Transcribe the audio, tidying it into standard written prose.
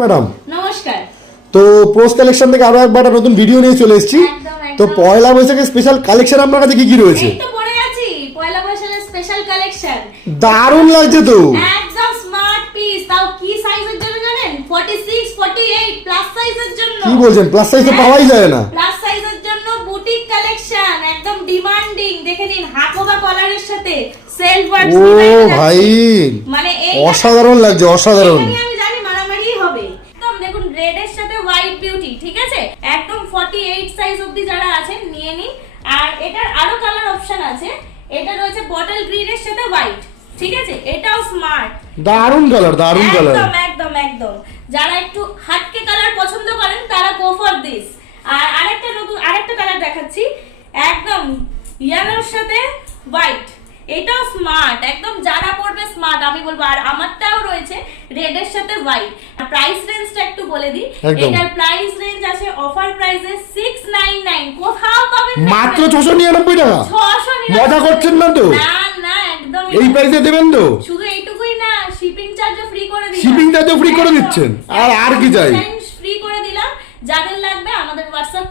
Madam নমস্কার। তো post collection থেকে আরো একবার নতুন ভিডিও নিয়ে চলে এসেছি। তো পয়লা বৈশাখের স্পেশাল কালেকশন আপনার কাছে কি কি রয়েছে? এই তো পরে আছি পয়লা বৈশাখের স্পেশাল কালেকশন। দারুণ লাগছে তো, একদম স্মার্ট পিস। তাও কি সাইজের জন্য জানেন? 46 48 প্লাস সাইজের জন্য। কি বলছেন? প্লাস সাইজ তো পাওয়াই যায় না। প্লাস সাইজের জন্য বুটিক কালেকশন, একদম ডিমান্ডিং। দেখে নিন হাকোবা কলারের সাথে সেলফ ওয়ার্ক ও ডিজাইন আছে। ভাই মানে এই অসাধারণ লাগছে, অসাধারণ। আমি জানি মারামারি হবে। একদম দেখুন রেড এর সাথে হোয়াইট বিউটি, ঠিক আছে? একদম 48 সাইজ অবধি যারা আছেন নিয়ে নিন। আর এটার আরো কালার অপশন আছে। এটা রয়েছে বটল গ্রিন এর সাথে হোয়াইট, ঠিক আছে? এটাও স্মার্ট, দারুণ কালার, দারুণ কালার। একদম একদম একদম। যারা একটু হাটকে কালার পছন্দ করেন তারা গো ফর দিস। আর আরেকটা কালার দেখাচ্ছি, একদম ইয়েলোর সাথে হোয়াইট। এটাও স্মার্ট, একদম যারা পড়বে স্মার্ট আমি বলবো। আর আমারটাও রয়েছে রেড এর সাথে হোয়াইট। প্রাইস রেঞ্জটা একটু বলে দিই। এটার প্রাইস রেঞ্জ আছে অফার প্রাইসে 699, কোথাও পাবেন না, মাত্র 699 টাকা। 699। মজা করছেন না তো? না না, একদম এই প্রাইসে দেবেন তো? শুধু এইটুকুই না, শিপিং চার্জও ফ্রি করে দিলাম। শিপিং চার্জও ফ্রি করে দিচ্ছেন? আর কি চাই? ফ্রি করে দিলাম। যাদের লাগবে আমাদের হোয়াটসঅ্যাপ